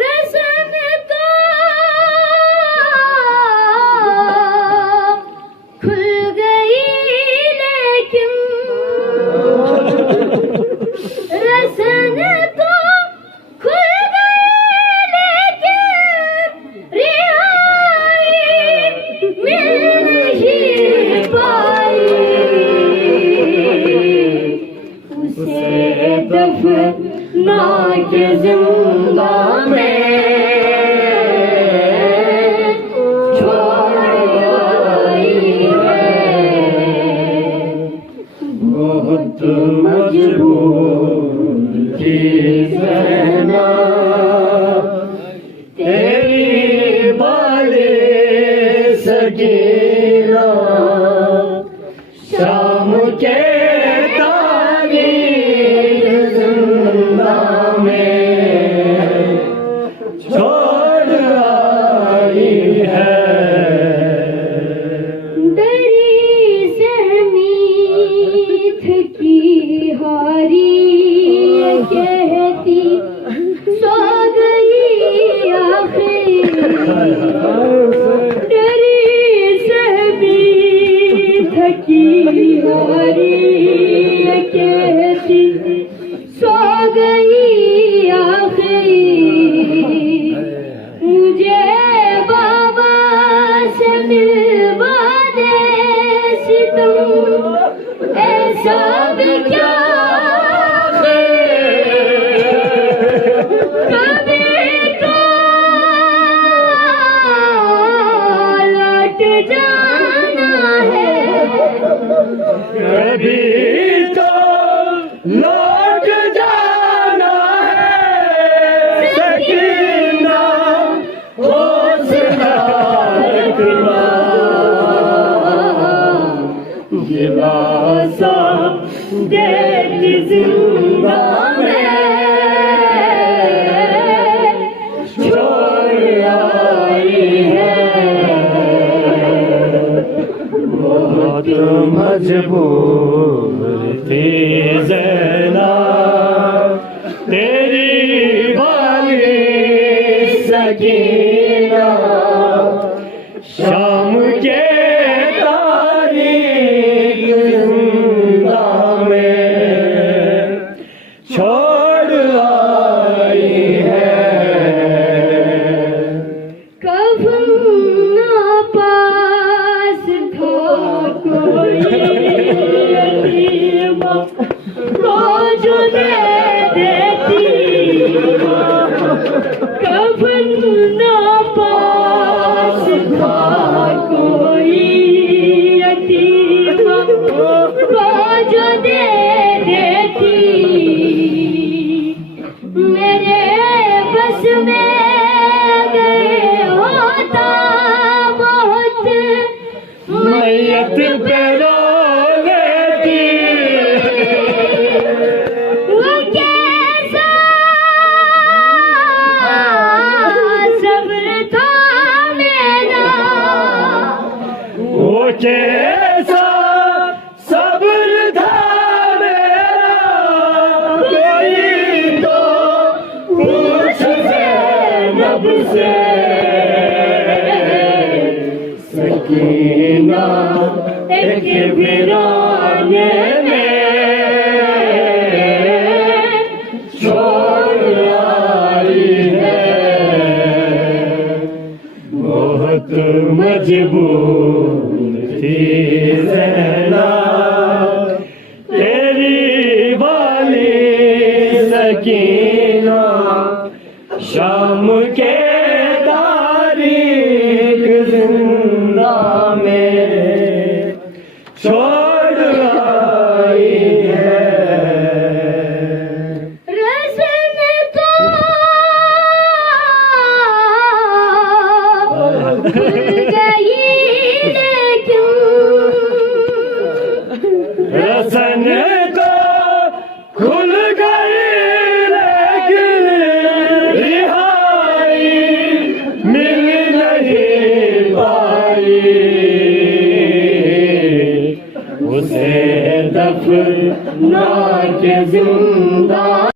रसन तो खुल गई लेकिन रसन तो खुल गई लेकिन रिहाई मिल नहीं पाई उसे दफना के जिंदा में छोड़ आई है। बहुत मजबूर थी ज़ैना तेरी बाले सगीरा शाम के तारीख जिंदा में छोड़ आई है। डरी सहमी थकी हारी कहती सो गई आखिर। डरी सहमी थकी हारी कहती सो गई आखिर। मुझे बाबा से मिलवा दे सितम ऐसा भी क्या कभी तो लौट जाना है। कभी तो लौट जाना है सकीना हौसला रखना। दिलासा देती जिंदा में छोड़ आई है। बहुत मजबूर थी ज़ैना तेरी वाली सकीना शाम के तारीख जिंदा में छोड़ आई है। कफन ना पास था कोई यतीमा को जो दे देती। कफन ना पास था कोई यतीमा को जो दे देती। मेरे बस में गए होता बहुत मैयत पे रो लेती। वो कैसा सब्र था मेरा। वो कैसा सब्र था मेरा कोई तो पूछ ज़ैनब से। सकीना एक वीराने में छोड़ आई है। बहुत मजबूर थी ज़ैना तेरी वाली सकीना शाम के